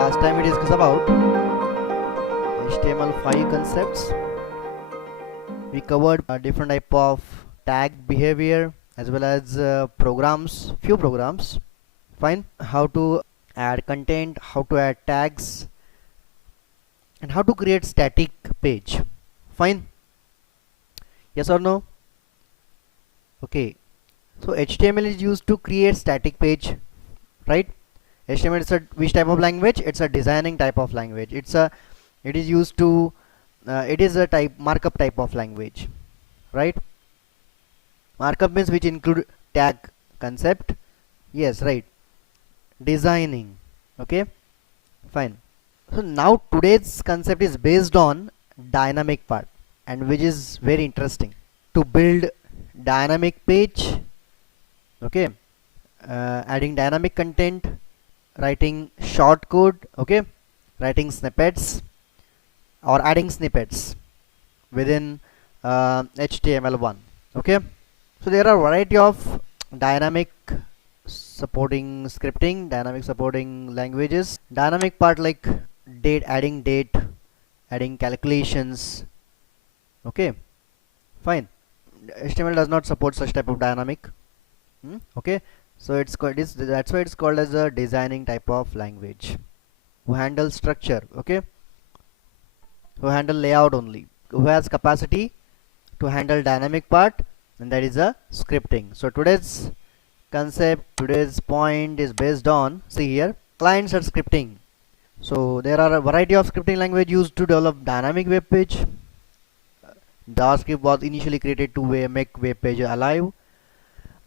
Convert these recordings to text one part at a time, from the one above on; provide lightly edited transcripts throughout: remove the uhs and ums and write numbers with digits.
last time we discussed about HTML5 concepts. We covered different type of tag behavior as well as few programs. Fine. How to add content, how to add tags, and how to create static page. Fine. Yes or no? Okay. So HTML is used to create static page, right? HTML is a which type of language? It's a designing type of language. It is used to it is a markup type of language, right? Markup means which include tag concept. Yes, right. Designing. Okay, fine. So now today's concept is based on dynamic part, and which is very interesting to build dynamic page. Okay, adding dynamic content, writing short code. Okay, writing snippets or adding snippets within HTML1. Okay, so there are variety of dynamic supporting scripting, dynamic supporting languages. Dynamic part like date, adding calculations. Okay, fine. HTML does not support such type of dynamic. Okay, so that's why it's called as a designing type of language. Who handle structure? Okay, who handle layout only. Who has capacity to handle dynamic part, and that is a scripting. So today's point is based on, see here, clients are scripting. So there are a variety of scripting language used to develop dynamic web page. JavaScript was initially created to make web page alive.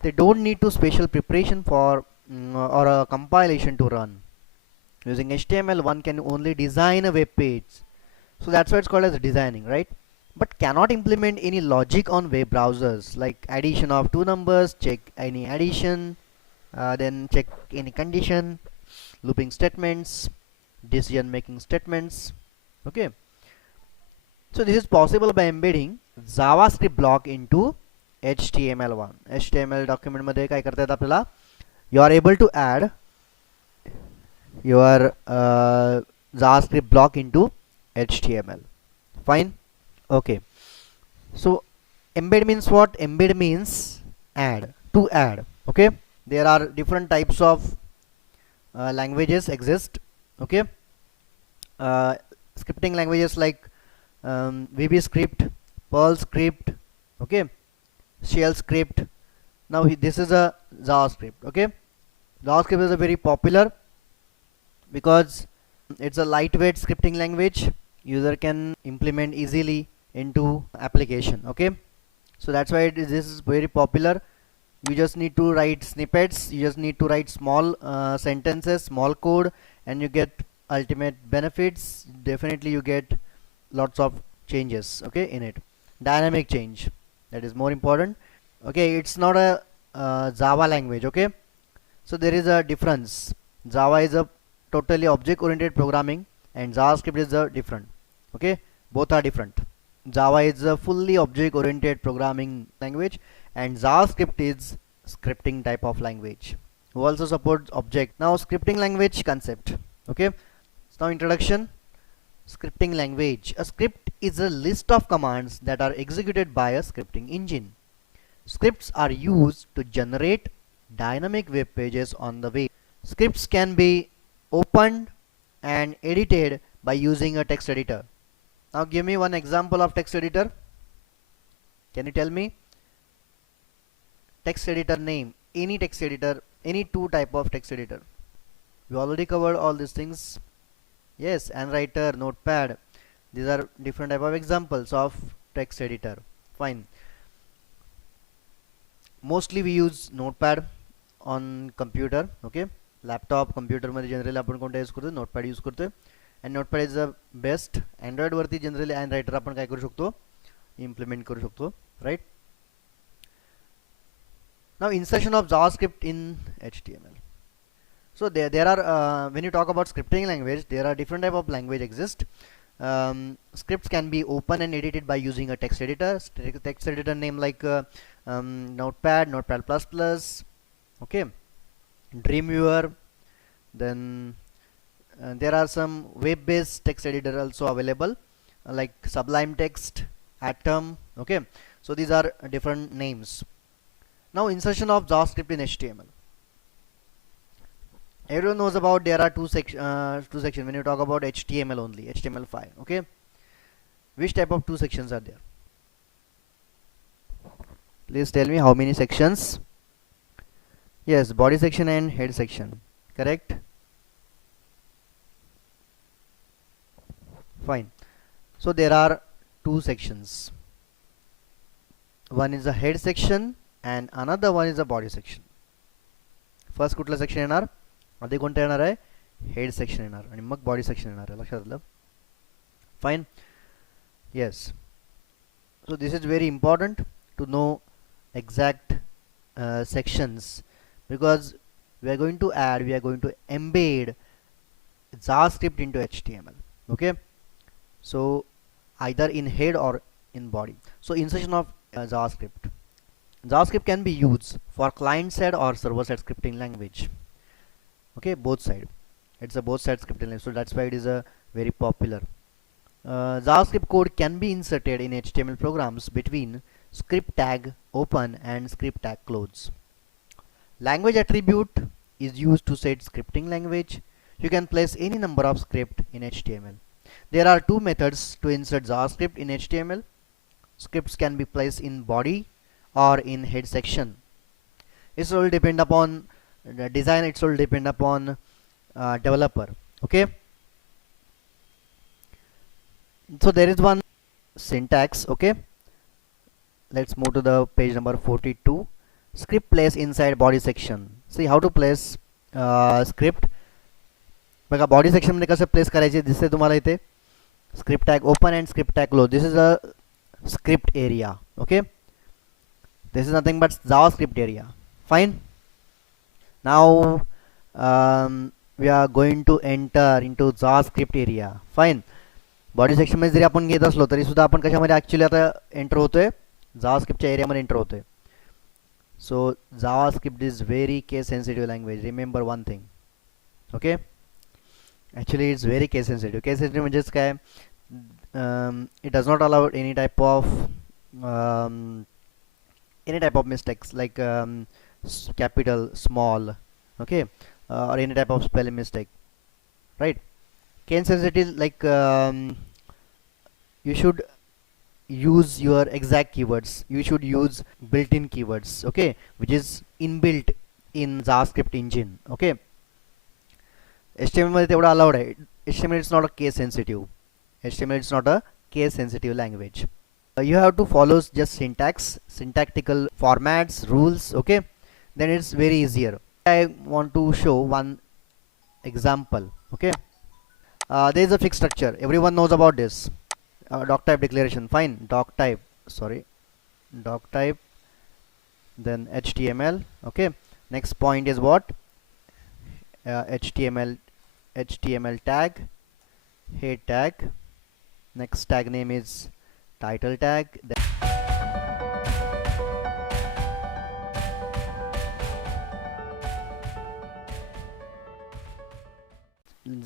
They don't need to special preparation for or a compilation to run. Using HTML, one can only design a web page. So that's why it's called as designing, right? But cannot implement any logic on web browsers like addition of two numbers, check any addition, then check any condition, looping statements, decision making statements. Okay, so this is possible by embedding JavaScript block into HTML1. HTML document मध्ये काय करता येतं आपल्याला? You are able to add your JavaScript block into HTML. Fine. Okay, so embed means what? Embed means add, to add. Okay, there are different types of languages exist. Okay, scripting languages like VB script, Perl script, okay, shell script. Now this is a JavaScript. Okay, JavaScript is a very popular because it's a lightweight scripting language. User can implement easily into application. Okay, so that's why this is very popular. You just need to write snippets, you just need to write small sentences, small code, and you get ultimate benefits. Definitely you get lots of changes, okay, in it. Dynamic change, that is more important. Okay, it's not a Java language. Okay, so there is a difference. Java is a totally object oriented programming and JavaScript is a different. Okay, both are different. Java is a fully object oriented programming language and JavaScript is scripting type of language who also supports object. Now scripting language concept. Okay, so now introduction. Scripting language. A script is a list of commands that are executed by a scripting engine. Scripts are used to generate dynamic web pages on the web. Scripts can be opened and edited by using a text editor. Now give me one example of text editor. Can you tell me? Text editor name. Any text editor, any two type of text editor. We already covered all these things. Yes, AndWriter, Notepad. These are different type of examples of text editor. Fine. Mostly we use Notepad on computer. Okay, laptop, computer मध्ये generally आपण कोणता use करतो? Notepad use करतो. And Notepad is the best. Android वरती generally AndWriter आपण काय करू शकतो? Implement करू शकतो, right? Now insertion of JavaScript in HTML. So there are when you talk about scripting language, there are different type of language exist. Scripts can be open and edited by using a text editor. Text editor name like Notepad, Notepad++, okay, Dreamweaver, then there are some web-based text editor also available, like Sublime Text, Atom. Okay, so these are different names. Now insertion of JavaScript in HTML. Everyone knows about there are two sections when you talk about HTML only, HTML5. Okay, which type of two sections are there? Please tell me how many sections. Yes, body section and head section, correct? Fine. So there are two sections. One is the head section and another one is the body section. First कुठला section येणार, आधी कोणता येणार आहे, head section येणार आणि मग body section येणार आहे. लक्षात आलं? Fine. Yes. So this is very important to know exact sections, because we are going to embed JavaScript into HTML. Okay, so either in head or in body. So insertion of JavaScript can be used for client side or server side scripting language. Okay, both side, it's a both side scripting language, so that's why it is a very popular. JavaScript code can be inserted in HTML programs between script tag open and script tag close. Language attribute is used to set scripting language. You can place any number of script in HTML. There are two methods to insert JavaScript in HTML. Scripts can be placed in body or in head section. It will depend upon the design, it will depend upon developer. Okay, so there is one syntax. Okay, let's move to the page number 42. Script place inside body section. See how to place script. बघा body section मध्ये कसं place करायचे दिसते तुम्हाला इथे. Script tag open and script tag close. This is a script area. Okay, this is nothing but JavaScript area. Fine. Now we are going to enter into JavaScript area. Fine. Body section मध्ये जरी आपण घेत असलो तरी सुद्धा आपण कशामध्ये actually आता enter होतोय, जावास्क्रिप्टच्या एरियामध्ये एंटर होतोय. सो JavaScript is very case sensitive language. Remember one thing. Okay, actually it's very case sensitive. Case sensitive म्हणजेच काय, it does not allow any type of mistakes like capital, small, okay, or any type of spelling mistake, right? Case sensitive, like you should use your exact keywords. You should use built-in keywords, okay, which is inbuilt in JavaScript engine. Okay, HTML मध्ये तेवढा allowed आहे. HTML is not a case sensitive. HTML is not a case sensitive language. You have to follow just syntax, syntactical formats, rules. Okay, then it's very easier. I want to show one example. Okay, there is a fixed structure, everyone knows about this. Doc type declaration. Fine, doc type, then HTML. Okay, next point is what, HTML tag, head tag. Next tag name is title tag.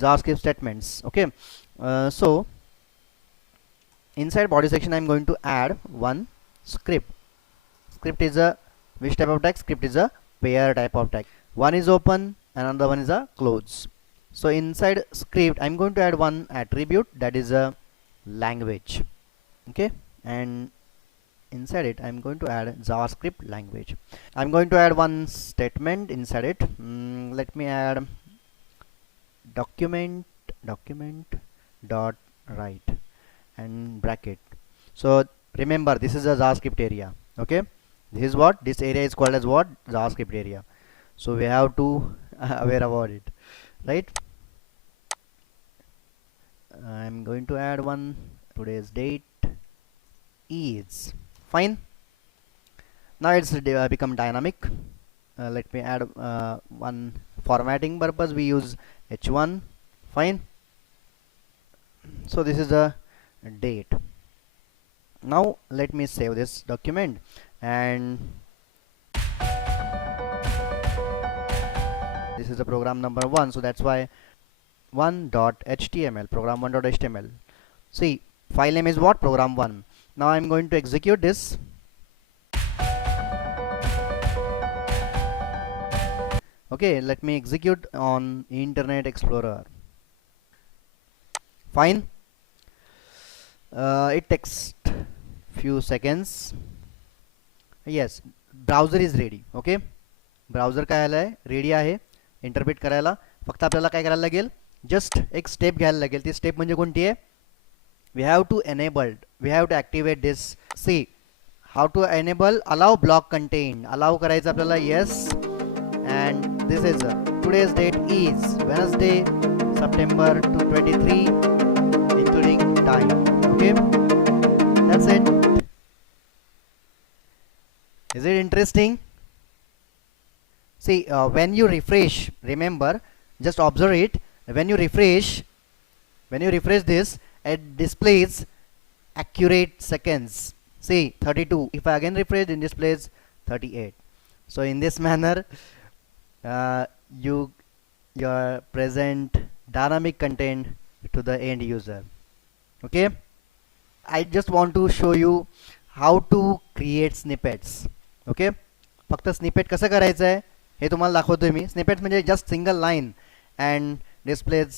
JavaScript statements. Okay, so inside body section I am going to add one script. Script is a which type of tag? Script is a pair type of tag. One is open, another one is a close. So inside script I am going to add one attribute, that is a language. Okay, and inside it I'm going to add JavaScript language. I'm going to add one statement inside it. Let me add document dot write and bracket. So remember, this is a JavaScript area. Okay, this is what, this area is called as what, JavaScript area. So we have to aware about it, right? I'm going to add one, today's date is. Fine. Now it's become dynamic. Let me add one formatting purpose, we use H1. Fine. So this is a date. Now let me save this document, and this is the program number 1, so that's why program1.html, program1.html. See, file name is what? Program1. Now I'm going to execute this. Okay, let me execute on Internet Explorer. Fine. It takes few seconds. Yes, browser is ready. Okay, browser काय आलं आहे, ready आहे interpret करायला. फक्त आपल्याला काय करायला लागेल, जस्ट एक स्टेप घ्यायला लागेल. ती स्टेप म्हणजे कोणती आहे? We have to activate this. See how to enable allow block content. Allow करायचं आपल्याला, yes. And this is today's date is Wednesday September 23 including time. Okay, that's it. Is it interesting? See, when you refresh, remember, just observe it. When you refresh this, it displays accurate seconds. See, 32. If I again refresh, it displays 38. So in this manner, your present dynamic content to the end user. Okay, I just want to show you how to create snippets. Okay, फक्त snippet कसं करायचं आहे हे तुम्हाला दाखवतोय मी. Snippet म्हणजे just single line and displays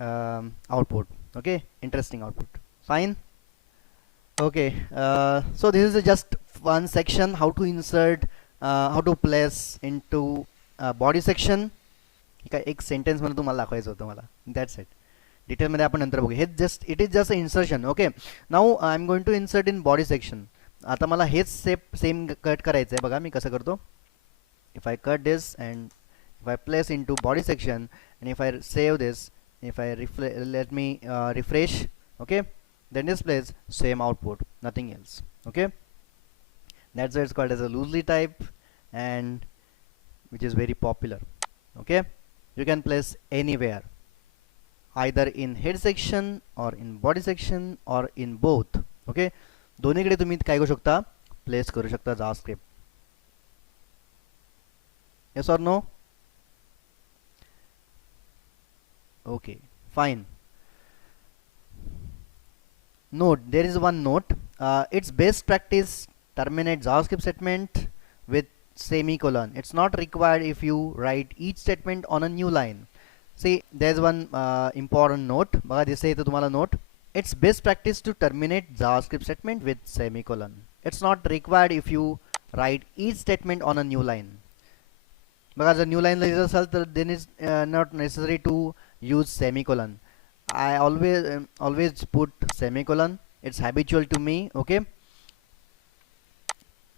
output. Okay, interesting output. Fine. Okay, so this is just one section, how to insert, how to place into body section. काय एक सेंटेन्समध्ये तुम्हाला दाखवायचं होतं मला. That's it. डिटेलमध्ये आपण नंतर बघू. हे just it is just insertion. Okay, now I am going to insert in body section. आता मला हेच सेम कट करायचं आहे. बघा मी कसं करतो. If I cut this and if I place into body section and if I save this, if I let me refresh, okay, then displays same output, nothing else. Okay, that's why it's called as a loosely type, and which is very popular. Okay, you can place anywhere, either in head section or in body section or in both. Okay, दोन्हीकडे तुम्ही काय करू शकता, place करू शकता JavaScript. yes or no? Okay, fine. Note, there is one note. It's best practice terminate JavaScript statement with semicolon. It's not required if you write each statement on a new line. See, there's one important note. बघा दिसते इथे तुम्हाला note. It's best practice to terminate JavaScript statement with semicolon. It's not required if you write each statement on a new line. बघा जर new line लिहित असाल तर then is not necessary to use semicolon. I always put semicolon. It's habitual to me. Okay,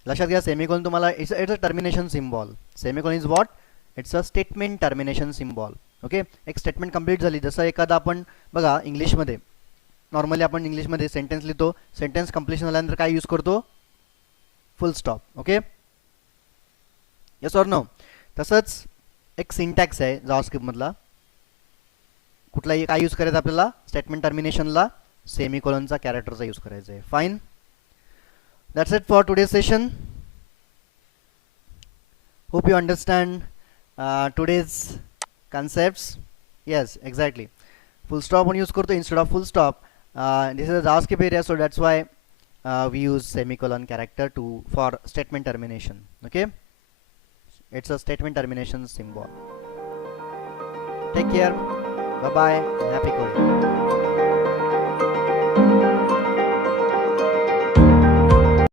लक्षात घ्या semicolon तुम्हाला it's a termination symbol. Semicolon is what? It's a statement termination symbol. Okay, एक statement complete झाली. जसं एखादा आपण बघा इंग्लिशमध्ये नॉर्मली आपण इंग्लिशमध्ये सेंटेन्स लिहितो. सेंटेन्स कंप्लीशन झाल्यानंतर काय यूज करतो? Full stop. Okay, yes or no? तसंच एक सिंटॅक्स आहे जावास्क्रिप्ट मधला. कुठलाही काय यूज करायचं आपल्याला? स्टेटमेंट टर्मिनेशनला सेमिकोलनचा कॅरेक्टरचा यूज करायचा आहे. Fine, that's it for today session. Hope you understand today's concepts. Yes, exactly. Full stop आपण यूज करतो instead of full stop. This is a JavaScript area, so that's why we use semicolon character for statement termination. Okay, it's a statement termination symbol. Take care. Bye bye. Happy coding.